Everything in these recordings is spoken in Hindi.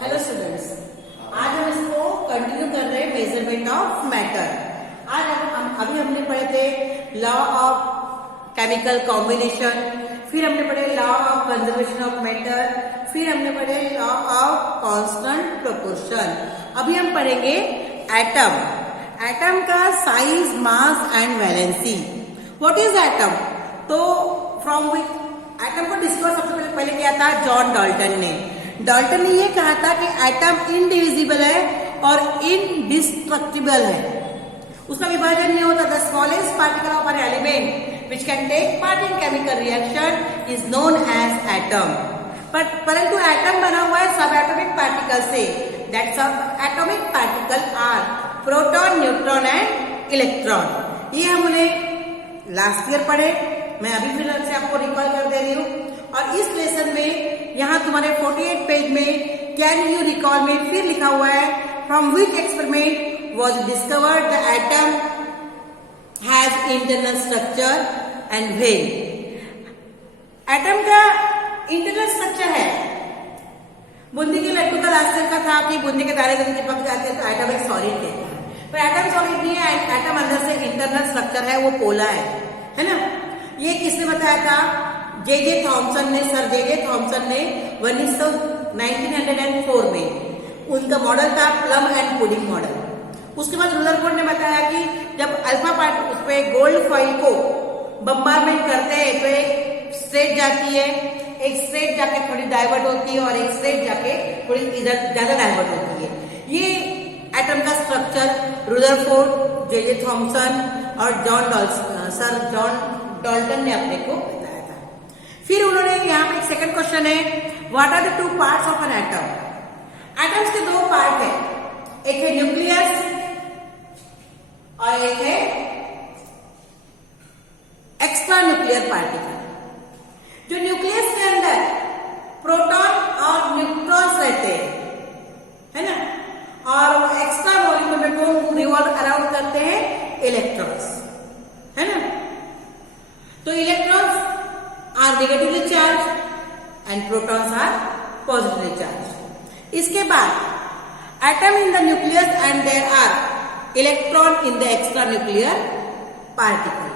हेलो स्टूडेंट्स, आज हम इसको कंटिन्यू कर रहे हैं मेजरमेंट ऑफ मैटर। आज अभी हमने पढ़े थे लॉ ऑफ केमिकल कॉम्बिनेशन, फिर हमने पढ़े law of conservation of matter, फिर हमने पढ़े लॉ ऑफ कांस्टेंट प्रोपोर्शन। अभी हम पढ़ेंगे एटम। एटम का size, mass and valency. What is atom? तो फ्रॉम विच एटम को डिस्कवर सबसे पहले किया था जॉन डाल्टन ने। डाल्टन ने यह कहा था कि एटम इनडिविजिबल है और इनडिस्ट्रक्टिबल है, उसका विभाजन नहीं होता। The smallest particle of an element which can take part in chemical reaction is known as atom. परंतु एटम बना हुआ है सब एटॉमिक पार्टिकल से। That subatomic particle are proton, neutron and electron. ये हमने लास्ट ईयर पढ़े, मैं अभी फिर से आपको रिकॉल कर दे रही हूँ। और इस लेसन में यहाँ तुम्हारे 48 पेज में कैन यू रिकॉल में फिर लिखा हुआ है from which experiment was discovered the atom has internal structure and when. Atom का इंटरनल स्ट्रक्चर है। बूंदी के लड्डू का लास्ट ईयर का था कि बूंदी के दाने जब चिपक जाते हैं तो एटम एक सॉलिड है, पर एटम सॉलिड नहीं है। एटम अंदर से इंटरनल स्ट्रक्चर है, वो पोला है ना। ये किसने बताया था? जे थॉमसन ने, सर जे थॉमसन ने 1904 में। उनका मॉडल था प्लम एंड पुडिंग मॉडल। उसके बाद रुदरफोर्ड ने बताया कि जब अल्फा पार्ट उस पे गोल्ड फॉइल को बम्बारमेंट करते हैं तो एक स्ट्रेट जाती है, एक स्ट्रेट जाके थोड़ी डाइवर्ट होती है और एक स्ट्रेट जाके थोड़ी इधर ज्यादा डाइवर्ट होती है। ये एटम का स्ट्रक्चर रुदरफोर्ड, जे थॉमसन और सर जॉन डाल्टन ने अपने को बताया था। फिर उन्होंने यहाँ पे एक सेकंड क्वेश्चन है, what are the two parts of an atom? Atoms के दो पार्ट है, एक है न्यूक्लियस और एक है एक्स्ट्रा न्यूक्लियर पार्टिकल। जो न्यूक्लियस के अंदर प्रोटॉन और न्यूट्रॉन्स रहते हैं, है ना, और एक्स्ट्रा मॉलिक्यूल में को रिवॉल्व अराउंड करते हैं इलेक्ट्रॉन्स, है ना। तो electrons are negatively charge and protons are positively charge. इसके बाद atom in the nucleus and there are electron in the extra nuclear particle.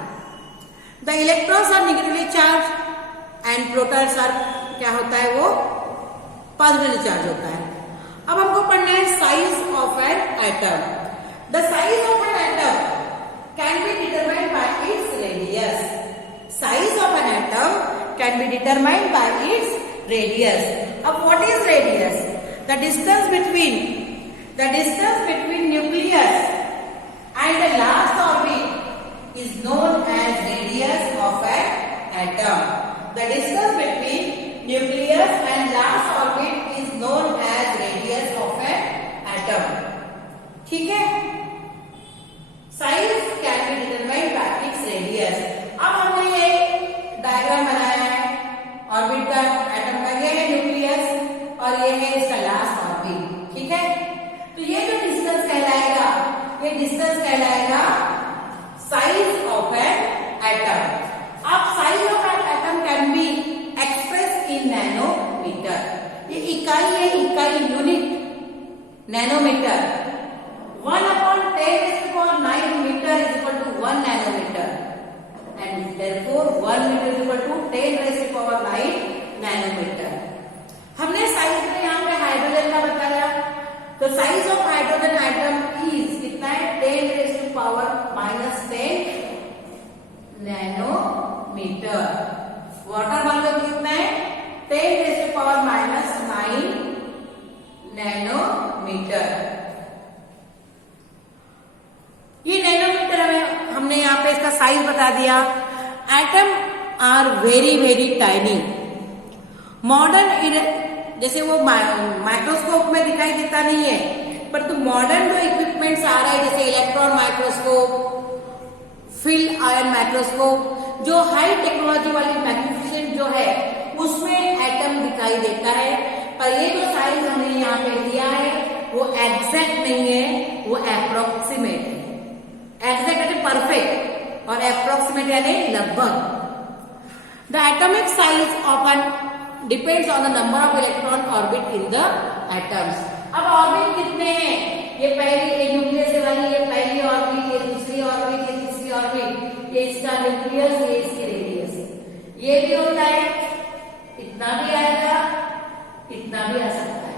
The electrons are negatively charge and protons are क्या होता है, वो पॉजिटिवली चार्ज होता है। अब हमको पढ़ना है size of an atom. The size of an atom can be determined by its radius. Size of an atom can be determined by its radius. अब what is radius? The distance between nucleus and the last orbit is known as radius of an atom. The distance between nucleus and last orbit is known as radius of an atom. ठीक है? Size can be determined by its radius. अब हमने ये डायग्राम बनाया है ऑर्बिट का, एटम का। ये है न्यूक्लियस और ये है इसका लास्ट ऑर्बिट, ठीक है। तो ये जो डिस्टेंस कहलाएगा, ये डिस्टेंस कहलाएगा साइज ऑफ एन एटम। अब size of an atom can be express in nanometre. ये इकाई है, इकाई unit nanometre. 1/10⁹ metre is equal to 1 nanometre and therefore 1 meter is equal to 10⁹ nanometre. हमने साइज में यहाँ पे हाइड्रोजन का बताया, तो size of hydrogen atom is कितना है? 10⁻⁻10 नैनोमीटर। वाटर मॉलिक्यूल कितना है? 10⁻⁹ नैनोमीटर। ये नैनोमीटर हमने यहाँ पे इसका साइज बता दिया। Atom are very very tiny. Modern जैसे वो माइक्रोस्कोप में दिखाई देता नहीं है, पर तो मॉडर्न जो इक्विपमेंट्स आ रहे हैं जैसे electron microscope, field ion microscope, जो हाई टेक्नोलॉजी वाली मैग्निफिसेंट जो है उसमें एटम दिखाई देता है। पर ये जो साइज हमने यहाँ पे दिया है वो एग्जैक्ट नहीं है, वो अप्रोक्सीमेट है। एग्जैक्ट यानी परफेक्ट और अप्रोक्सीमेट यानी लगभग। The atomic size of an depends on the number of electron orbit in the atoms. अब ऑर्बिट कितने हैं, ये पहली न्यूक्लियस वाली, ये पहली ऑर्बिट, ये दूसरी ऑर्बिट, ये तीसरी ऑर्बिट, ये इसका न्यूक्लियस, ये इसकी रेडियस। ये भी होता है, इतना भी आएगा, इतना भी आ सकता है।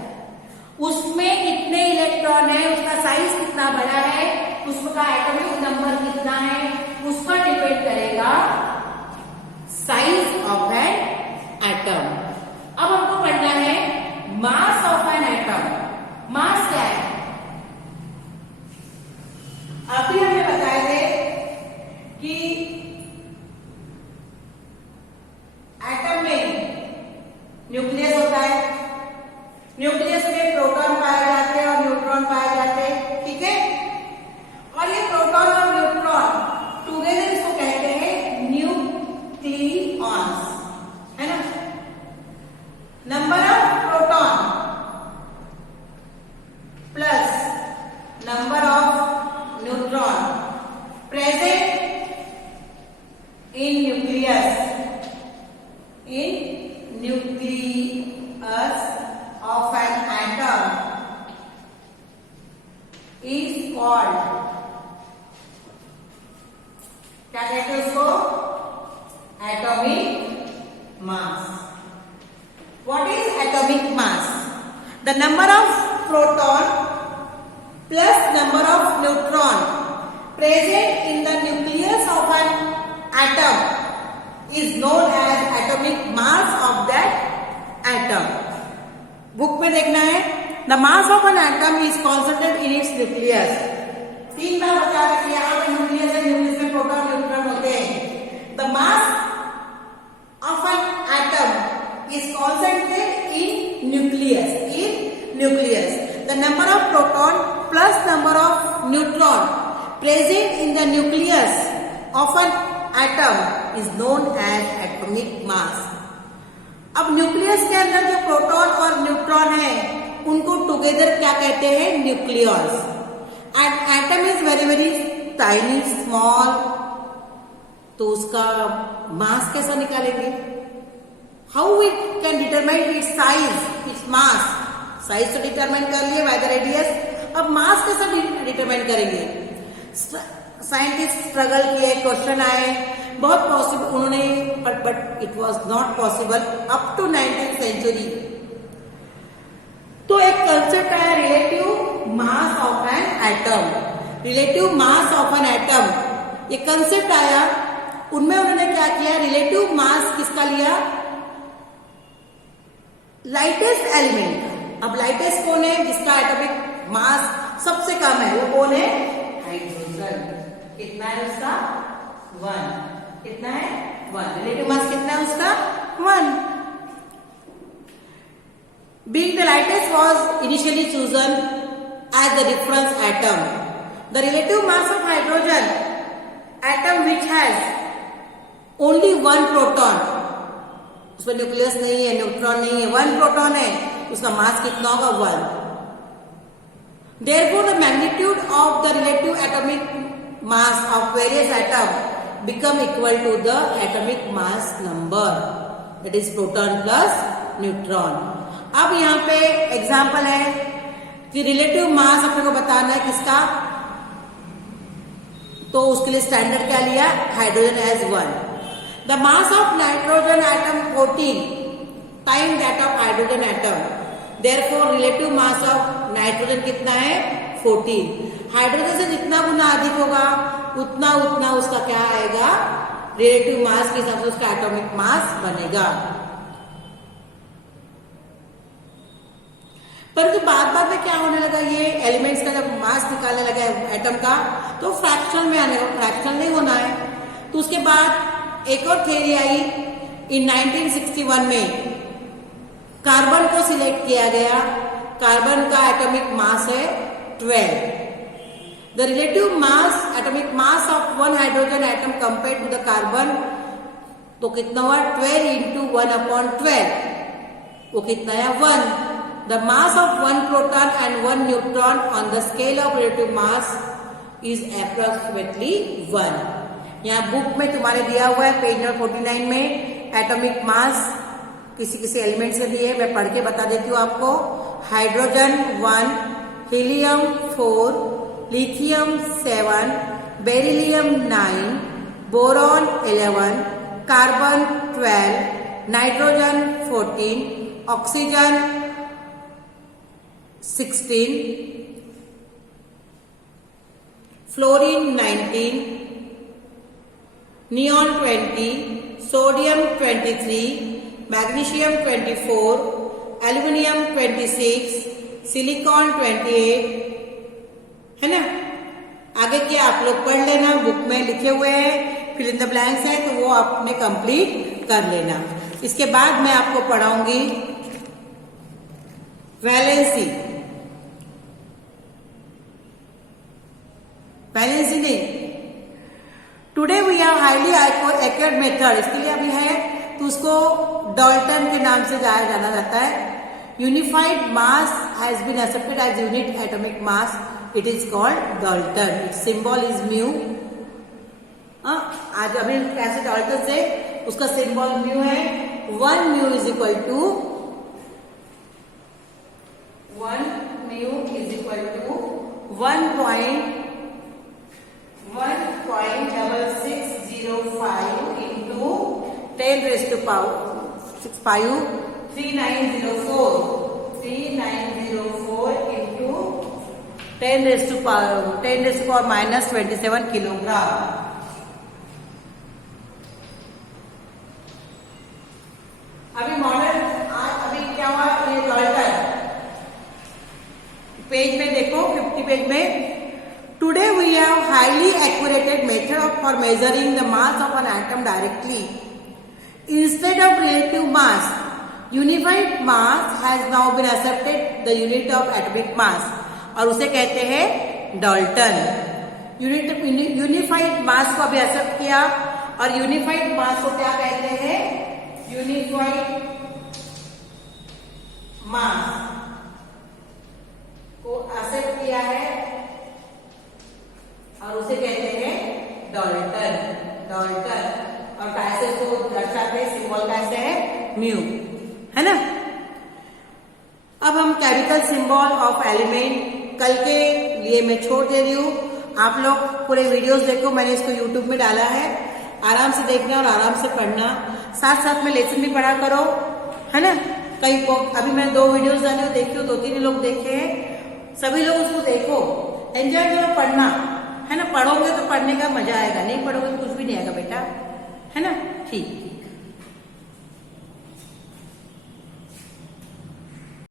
उसमें कितने इलेक्ट्रॉन है, उसका साइज कितना बड़ा है, उसका एटॉमिक नंबर कितना है, उस पर डिपेंड करेगा साइज ऑफ एन एटम। अब हमको पढ़ना है मास ऑफ एन एटम। मास क्या है, अभी हमने बताए थे कि एटम में न्यूक्लियस होता है, न्यूक्लियस में प्रोटॉन पाए जाते हैं और न्यूट्रॉन पाए जाते हैं, ठीक है। और ये प्रोटॉन और न्यूट्रॉन टुगेदर इसको कहते हैं न्यूक्लियॉन्स, है ना। Number of proton plus number of neutron present in nucleus of an atom is called, क्या कहते हैं उसको, atomic mass. What is atomic mass? The number of proton plus number of neutron present in the nucleus of an atom is known as atomic mass of that atom. Book में देखना है, the mass of an atom is concentrated in its nucleus. 3 बार बता रखिए, यहाँ पे न्यूक्लियस है, न्यूक्लियस में प्रोटॉन न्यूट्रॉन होते हैं। The mass of an atom is concentrated in nucleus, the number of proton plus number of neutron present in the nucleus of an atom is known as atomic mass. अब न्यूक्लियस के अंदर जो प्रोटॉन और न्यूट्रॉन है उनको टुगेदर क्या कहते हैं, nucleus. And atom is very very tiny small, तो उसका मास कैसा निकालेंगे, how we can determine its size, its mass. Size तो डिटरमाइन कर लिए बाय द रेडियस, अब मास कैसा डिटरमाइन करेंगे। साइंटिस्ट स्ट्रगल किए, क्वेश्चन आए, बहुत पॉसिबल उन्होंने, but it was not possible up to 19th century. तो एक कंसेप्ट आया relative mass of an atom, relative mass of an atom, ये कंसेप्ट आया। उनमें उन्होंने क्या किया, रिलेटिव मास किसका लिया, लाइटेस्ट एलिमेंट। अब लाइटेस्ट कौन है, जिसका एटॉमिक मास सबसे कम है, वो कौन है, हाइड्रोजन। कितना है उसका, 1। कितना है, 1। रिलेटिव मास कितना है उसका, 1। Being the lightest was initially chosen as the reference atom. The relative mass of hydrogen atom which has only 1 proton, उसमें न्यूक्लियस नहीं है, न्यूट्रॉन नहीं है, 1 प्रोटॉन है, उसका मास कितना होगा, 1। Therefore, the magnitude of the relative atomic mass of various atoms become equal to the atomic mass number, that is proton plus neutron. अब यहाँ पे एग्जाम्पल है कि रिलेटिव मास अपने को बताना है किसका, तो उसके लिए स्टैंडर्ड क्या लिया, hydrogen as 1। The mass of nitrogen atom 14 time that of hydrogen atom, therefore relative mass of nitrogen कितना है, 14। हाइड्रोजन से जितना गुना अधिक होगा उतना उसका क्या आएगा, रिलेटिव मास के हिसाब से उसका एटॉमिक मास बनेगा। परंतु बाद में क्या होने लगा, ये एलिमेंट्स का जब मास निकालने लगा एटम का, तो फ्रैक्शन में आने लगा, फ्रैक्शन नहीं होना है। तो उसके बाद एक और थ्योरी आई इन 1961 में, कार्बन को सिलेक्ट किया गया। कार्बन का एटॉमिक मास है 12। The relative mass, atomic mass of 1 hydrogen atom compare to the carbon, तो कितना हुआ, 12 into 1/12, वो कितना है, 1। The mass of 1 proton and 1 neutron on the scale of relative mass is approximately 1. यहाँ बुक में तुम्हारे दिया हुआ है पेज नंबर 49 में एटॉमिक मास किसी किसी एलिमेंट से दिए, मैं पढ़ के बता देती हूँ आपको। Hydrogen 1, helium 4, lithium 7, beryllium 9, boron 11, carbon 12, nitrogen 14, oxygen 16, fluorine 19, neon 20, sodium 23, magnesium 24, aluminium 26, silicon 28, है ना। आगे क्या आप लोग पढ़ लेना, बुक में लिखे हुए हैं, फिल इन द ब्लैंक्स है तो वो आपने कंप्लीट कर लेना। इसके बाद मैं आपको पढ़ाऊंगी वैलेंसी। वैलेंसी नहीं, today we have highly accurate method, इसके लिए अभी है तो उसको डाल्टन के नाम से जाना जाता है। Unified mass has been accepted as unit atomic mass, it is called Dalton, its symbol is mu. आज अभी कैसे डाल्टन से उसका सिंबल म्यू है। 1 mu is equal to 1.6605 into 10 raised to power 5 3904 into 10 raised to power -27 kilogram. अभी मॉडल अभी क्या हुआ, ये डाल्टन पेज में देखो 50 पेज में। Today we have highly accurated method for measuring the mass of an atom directly instead of relative mass. Unified mass has now been accepted the unit of atomic mass, और उसे कहते हैं डाल्टन। यूनिफाइड मास को अभी एक्सेप्ट किया, और यूनिफाइड मास को क्या कहते हैं, यूनिफाइड मास को एक्सेप्ट किया है और उसे कहते हैं डाल्टन। और कैसे उसको दर्शाते हैं, सिंबल कैसे है, म्यू, है ना। अब हम केमिकल सिंबल ऑफ एलिमेंट कल के लिए मैं छोड़ दे रही हूँ। आप लोग पूरे वीडियोस देखो, मैंने इसको यूट्यूब में डाला है, आराम से देखना और आराम से पढ़ना, साथ साथ में लेसन भी पढ़ा करो, है ना। कई अभी मैंने 2 वीडियोस डाले हो, देखी हो, 2-3 लोग देखे हैं, सभी लोग उसको देखो, एंजॉय करो पढ़ना, है ना। पढ़ोगे तो पढ़ने का मजा आएगा, नहीं पढ़ोगे तो कुछ भी नहीं आएगा बेटा, है ना। ठीक।